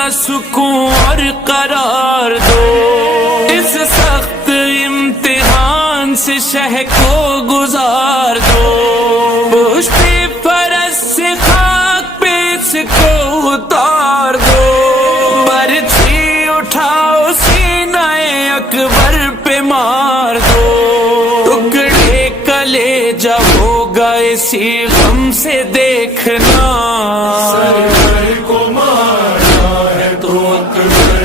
अपना सुकून और करार दो। इस सख्त इम्तिहान से शह को गुजार दो। पुश्ते फरस से खाक पे इसको उतार दो। बरछी उठाओ सीनाए अकबर पे मार दो। टुकड़े कलेजा होगा इसी गम से देखना। सरवर को मारना है तो अकबर